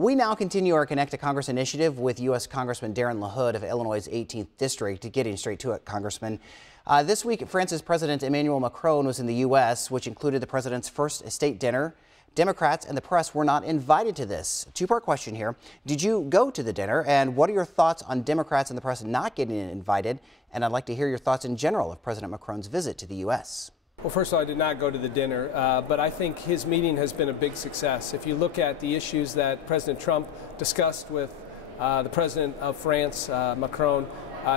We now continue our Connect to Congress initiative with U.S. Congressman Darin LaHood of Illinois' 18th District. Getting straight to it, Congressman. This week, France's President Emmanuel Macron was in the U.S., which included the president's first state dinner. Democrats and the press were not invited to this. Two-part question here. Did you go to the dinner? And what are your thoughts on Democrats and the press not getting invited? And I'd like to hear your thoughts in general of President Macron's visit to the U.S. Well, first of all, I did not go to the dinner, but I think his meeting has been a big success. If you look at the issues that President Trump discussed with the President of France, Macron,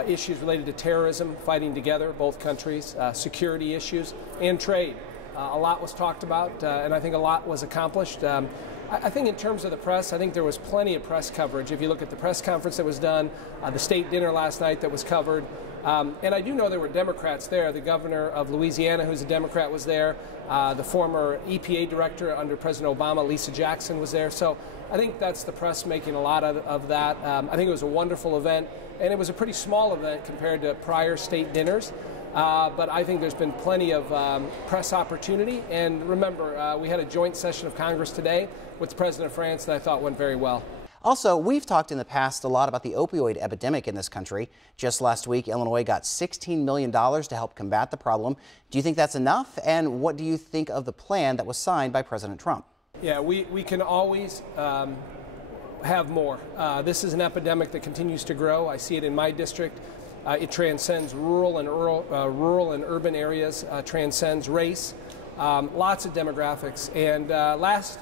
issues related to terrorism, fighting together, both countries, security issues, and trade. A lot was talked about, and I think a lot was accomplished. I think in terms of the press, I think there was plenty of press coverage. If you look at the press conference that was done, the state dinner last night that was covered, and I do know there were Democrats there. The governor of Louisiana, who's a Democrat, was there. The former EPA director under President Obama, Lisa Jackson, was there. So I think that's the press making a lot of that. I think it was a wonderful event, and it was a pretty small event compared to prior state dinners. But I think there's been plenty of press opportunity. And remember, we had a joint session of Congress today with the President of France that I thought went very well. Also, we've talked in the past a lot about the opioid epidemic in this country. Just last week, Illinois got $16 million to help combat the problem. Do you think that's enough? And what do you think of the plan that was signed by President Trump? Yeah, we can always have more. This is an epidemic that continues to grow. I see it in my district. It transcends rural and urban areas, transcends race, lots of demographics. And last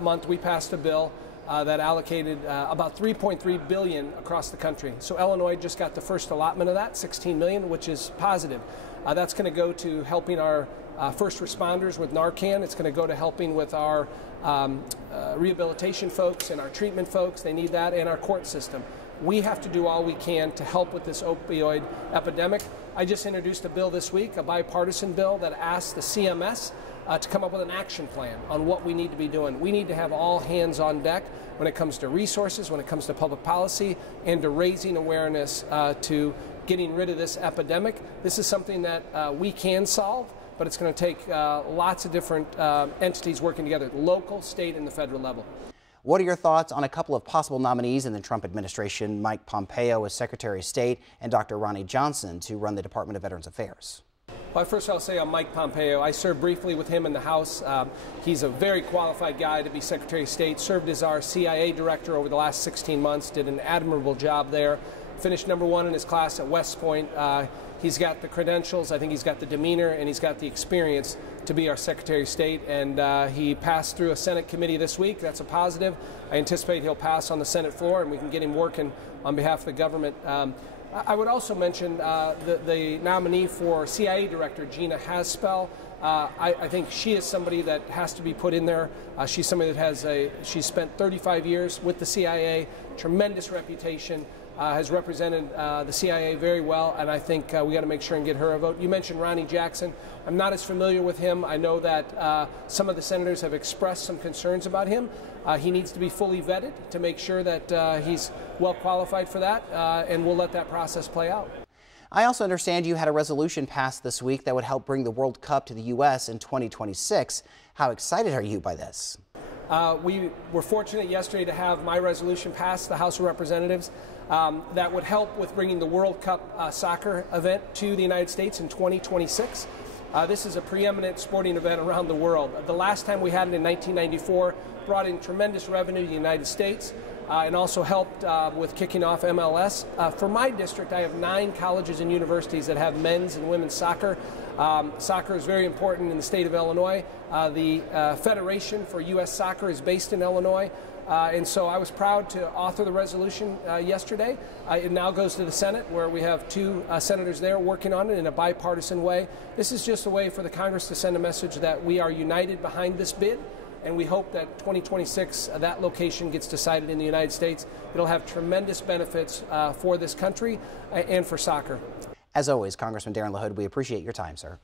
month we passed a bill that allocated about $3.3 billion across the country. So Illinois just got the first allotment of that, $16 million, which is positive. That's going to go to helping our first responders with Narcan. It's going to go to helping with our rehabilitation folks and our treatment folks. They need that, and our court system. We have to do all we can to help with this opioid epidemic. I just introduced a bill this week, a bipartisan bill that asks the CMS to come up with an action plan on what we need to be doing. We need to have all hands on deck when it comes to resources, when it comes to public policy, and to raising awareness to getting rid of this epidemic. This is something that we can solve, but it's going to take lots of different entities working together, local, state, and the federal level. What are your thoughts on a couple of possible nominees in the Trump administration, Mike Pompeo as Secretary of State and Dr. Ronnie Johnson to run the Department of Veterans Affairs? Well, first I'll say on Mike Pompeo, I served briefly with him in the House. He's a very qualified guy to be Secretary of State, served as our CIA director over the last 16 months, did an admirable job there, finished #1 in his class at West Point. He's got the credentials, I think he's got the demeanor, and he's got the experience to be our Secretary of State, and he passed through a Senate committee this week. That's a positive. I anticipate he'll pass on the Senate floor, and we can get him working on behalf of the government. I would also mention the nominee for CIA Director, Gina Haspel. I think she is somebody that has to be put in there. She's somebody that she's spent 35 years with the CIA, tremendous reputation, has represented the CIA very well, and I think we got to make sure and get her a vote. You mentioned Ronnie Jackson. I'm not as familiar with him. I know that some of the senators have expressed some concerns about him. He needs to be fully vetted to make sure that he's well qualified for that, and we'll let that process play out. I also understand you had a resolution passed this week that would help bring the World Cup to the U.S. in 2026. How excited are you by this? We were fortunate yesterday to have my resolution pass the House of Representatives that would help with bringing the World Cup soccer event to the United States in 2026. This is a preeminent sporting event around the world. The last time we had it in 1994 brought in tremendous revenue to the United States and also helped with kicking off MLS. For my district, I have 9 colleges and universities that have men's and women's soccer. Soccer is very important in the state of Illinois. The Federation for U.S. Soccer is based in Illinois. And so I was proud to author the resolution yesterday. It now goes to the Senate, where we have 2 senators there working on it in a bipartisan way. This is just a way for the Congress to send a message that we are united behind this bid, and we hope that 2026, that location gets decided in the United States. It'll have tremendous benefits for this country and for soccer. As always, Congressman Darin LaHood, we appreciate your time, sir.